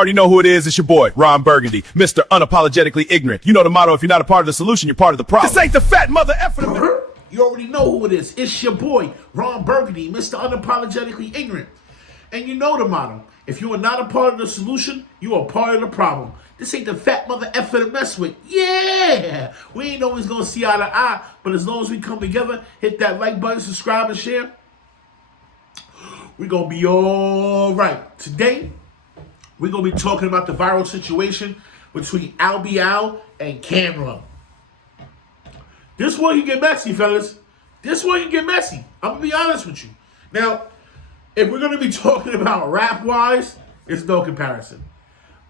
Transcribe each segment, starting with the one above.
already know who it is. It's your boy, Ronn Burgundy, Mr. Unapologetically Ignorant. You know the motto, if you're not a part of the solution, you're part of the problem. This ain't the fat mother effer. You already know who it is. It's your boy, Ronn Burgundy, Mr. Unapologetically Ignorant. And you know the motto. If you are not a part of the solution, you are part of the problem. This ain't the fat mother effer to mess with. Yeah! We ain't always going to see eye to eye, but as long as we come together, hit that like button, subscribe, and share, we're going to be all right. Today, we're going to be talking about the viral situation between Albee and Camron. This one can get messy, fellas. This one can get messy. I'm going to be honest with you. Now, if we're going to be talking about rap-wise, it's no comparison.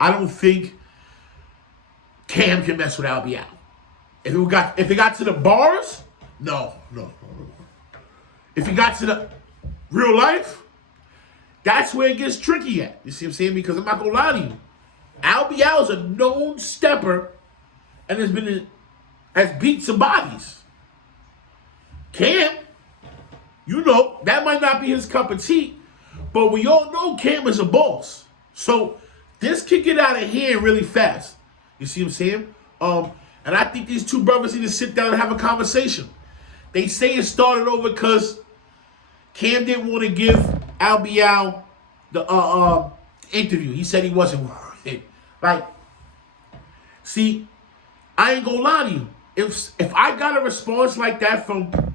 I don't think Cam can mess with Albee. If it got to the bars, no. If it got to the real life, that's where it gets tricky at. You see what I'm saying? Because I'm not going to lie to you. Albee is a known stepper and has beat some bodies. Cam, you know, that might not be his cup of tea, but we all know Cam is a boss. So this could get out of hand really fast. You see what I'm saying? And I think these two brothers need to sit down and have a conversation. They say it started over because Cam didn't want to give Albee the interview. He said he wasn't worth it. Like, see, I ain't gonna lie to you. If I got a response like that from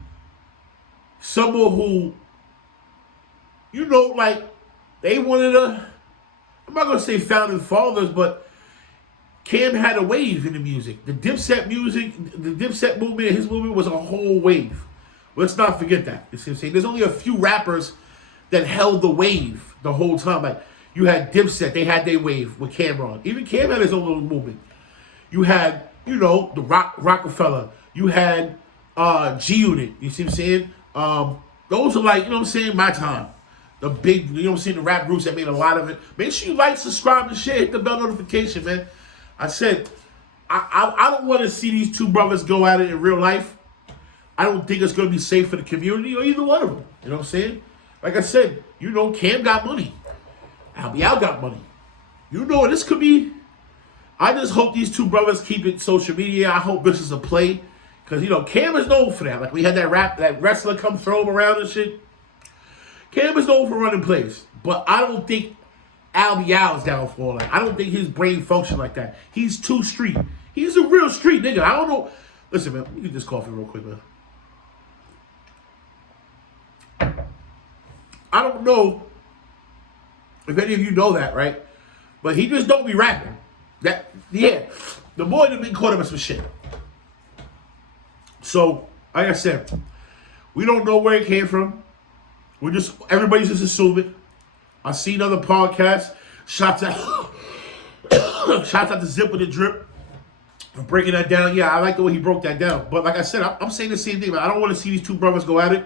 someone who, you know, like, they wanted I'm not going to say founding fathers, but Cam had a wave in the music. The Dipset music, the Dipset movement, his movement was a whole wave. Let's not forget that. You see what I'm saying? There's only a few rappers that held the wave the whole time. Like, you had Dipset, they had their wave with Camron. Even Cam had his own little movement. You had, you know, the Rockefeller. You had G-Unit. You see what I'm saying? Those are like, you know what I'm saying, my time. The big, you know what I'm saying, the rap groups that made a lot of it. Make sure you like, subscribe, and share. Hit the bell notification, man. I said, I don't want to see these two brothers go at it in real life. I don't think it's going to be safe for the community or either one of them. You know what I'm saying? Like I said, you know, Cam got money. Albee got money. You know, this could be. I just hope these two brothers keep it social media. I hope this is a play. Because, you know, Cam is known for that. Like, we had that wrestler come throw him around and shit. Cam is known for running plays. But I don't think Albee is down for all that. I don't think his brain functions like that. He's too street. He's a real street nigga. I don't know. Listen, man, let me get this coffee real quick, man. I don't know if any of you know that, right? But he just don't be rapping. The boy done been caught up in some shit. So, like I said, we don't know where it came from. Everybody's just assuming. I seen other podcasts. Shouts out to Zip with the Drip for breaking that down. Yeah, I like the way he broke that down. But like I said, I'm saying the same thing. Man. I don't want to see these two brothers go at it.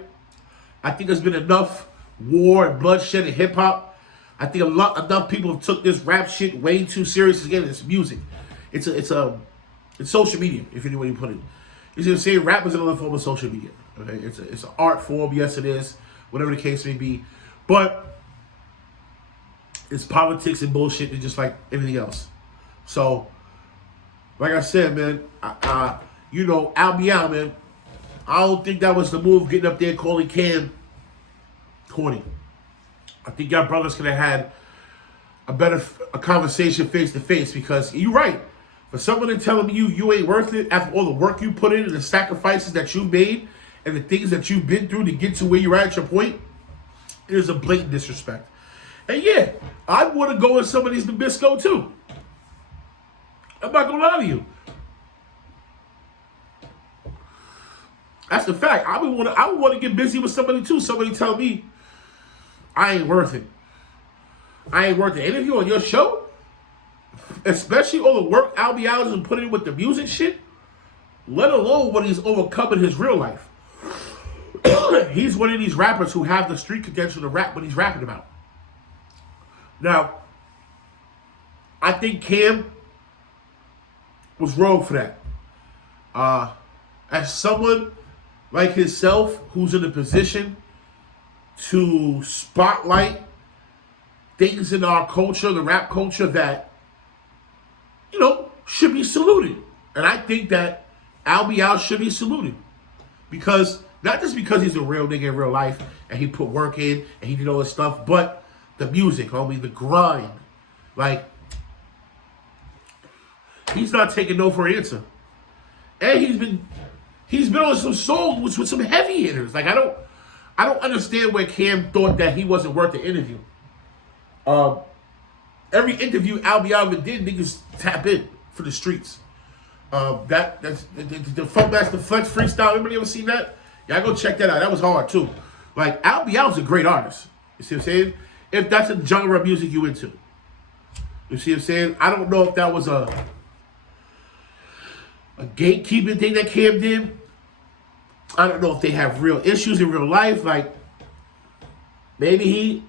I think there's been enough war and bloodshed in hip hop. I think enough people have took this rap shit way too serious. Again, it's music. It's social media, if any way you put it. You see what I'm saying? Rap is another form of social media. Okay, it's an art form. Yes, it is. Whatever the case may be, but it's politics and bullshit, and just like anything else. So, like I said, man, you know, Albee, man, I don't think that was the move. Getting up there calling Cam corny. I think y'all brothers could have had a conversation face to face, because you're right. For someone to tell me you ain't worth it after all the work you put in and the sacrifices that you made and the things that you've been through to get to where you're at your point, it is a blatant disrespect. And yeah, I want to go in some of these Nabisco too. I'm not gonna lie to you. That's the fact. I would want to get busy with somebody too. Somebody tell me I ain't worth it. I ain't worth the interview on your show. Especially all the work Albee has been putting in with the music shit, let alone what he's overcome in his real life. He's one of these rappers who have the street credential to rap what he's rapping about. Now, I think Cam was wrong for that. As someone like himself who's in a position to spotlight things in our culture, the rap culture, that, you know, should be saluted. And I think that Albee should be saluted. Because, not just because he's a real nigga in real life, and he put work in, and he did all this stuff, but the music, homie, the grind. Like, he's not taking no for an answer. And he's been on some songs with some heavy hitters. Like, I don't understand where Cam thought that he wasn't worth the interview. Every interview Albee ever did, niggas tap in for the streets. That's the Funkmaster Flex freestyle. Anybody ever seen that? Y'all go check that out. That was hard too. Like, Albee was a great artist. You see what I'm saying? If that's a genre of music you into. You see what I'm saying? I don't know if that was a gatekeeping thing that Cam did. I don't know if they have real issues in real life. Like, maybe he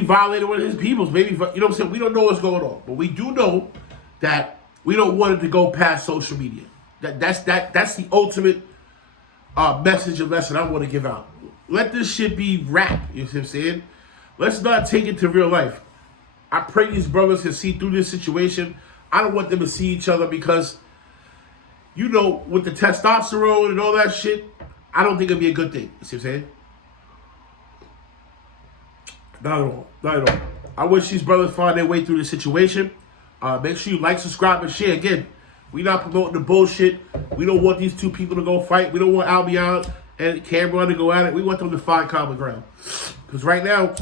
violated one of his peoples. Maybe, you know what I'm saying? We don't know what's going on. But we do know that we don't want it to go past social media. That's the ultimate message and lesson I want to give out. Let this shit be rap. You see what I'm saying? Let's not take it to real life. I pray these brothers can see through this situation. I don't want them to see each other because, you know, with the testosterone and all that shit, I don't think it'd be a good thing. You see what I'm saying? Not at all. Not at all. I wish these brothers find their way through the situation. Make sure you like, subscribe, and share. Again, we not promoting the bullshit. We don't want these two people to go fight. We don't want Albee and Camron to go at it. We want them to find common ground. Because right now,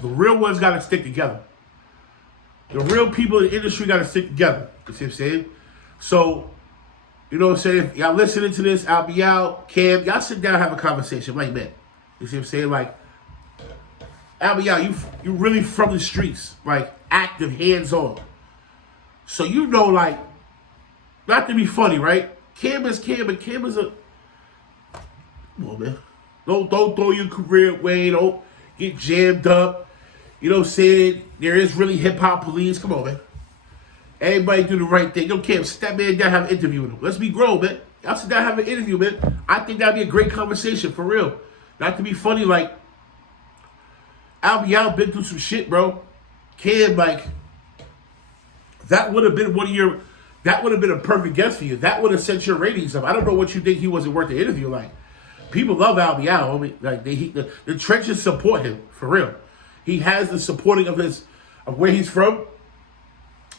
the real ones got to stick together. The real people in the industry got to stick together. You see what I'm saying? So, you know what I'm saying? If y'all listening to this, Albee, Cam, y'all sit down and have a conversation like men. You see what I'm saying? Like, Albee, you really from the streets. Like, active, hands-on. So you know, like, not to be funny, right? Cam is Cam, and Cam is a... Come on, man. Don't throw your career away. Don't get jammed up. You know what I'm saying? There is really hip-hop police. Come on, man. Everybody do the right thing. Yo, Cam, sit that man down, have an interview with him. Let's be grown, man. Y'all sit down, have an interview, man. I think that'd be a great conversation, for real. Not to be funny, like, Albee been through some shit, bro. Cam, like, that would have been that would have been a perfect guest for you. That would have sent your ratings up. I don't know what you think he wasn't worth the interview. Like, people love Albee homie. Like, the trenches support him, for real. He has the supporting of where he's from.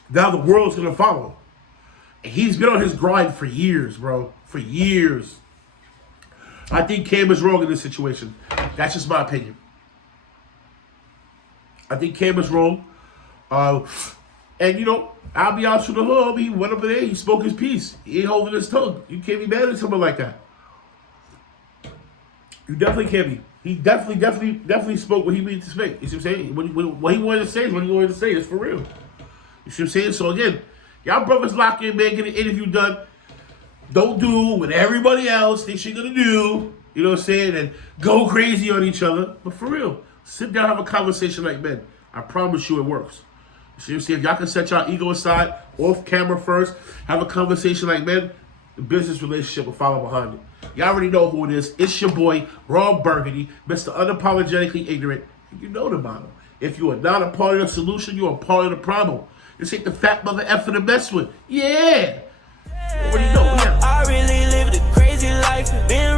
Now the world's gonna follow him. And he's been on his grind for years, bro. For years. I think Cam is wrong in this situation. That's just my opinion. I think Cam is wrong. And, you know, Albee out through the hood. He went over there. He spoke his piece. He ain't holding his tongue. You can't be mad at someone like that. You definitely can't be. He definitely spoke what he needed to speak. You see what I'm saying? What he wanted to say is what he wanted to say. It's for real. You see what I'm saying? So, again, y'all brothers lock in, man. Get an interview done. Don't do what everybody else thinks you're going to do. You know what I'm saying? And go crazy on each other. But for real, sit down and have a conversation like men. I promise you it works. You see what I'm saying? If y'all can set y'all ego aside, off camera first, have a conversation like men, the business relationship will follow behind it. Y'all already know who it is. It's your boy, Ronn Burgundy, Mr. Unapologetically Ignorant. You know the motto. If you are not a part of the solution, you are part of the problem. This ain't the fat mother effer to mess with. Yeah. What do you know? Yeah. I really lived a crazy life. Been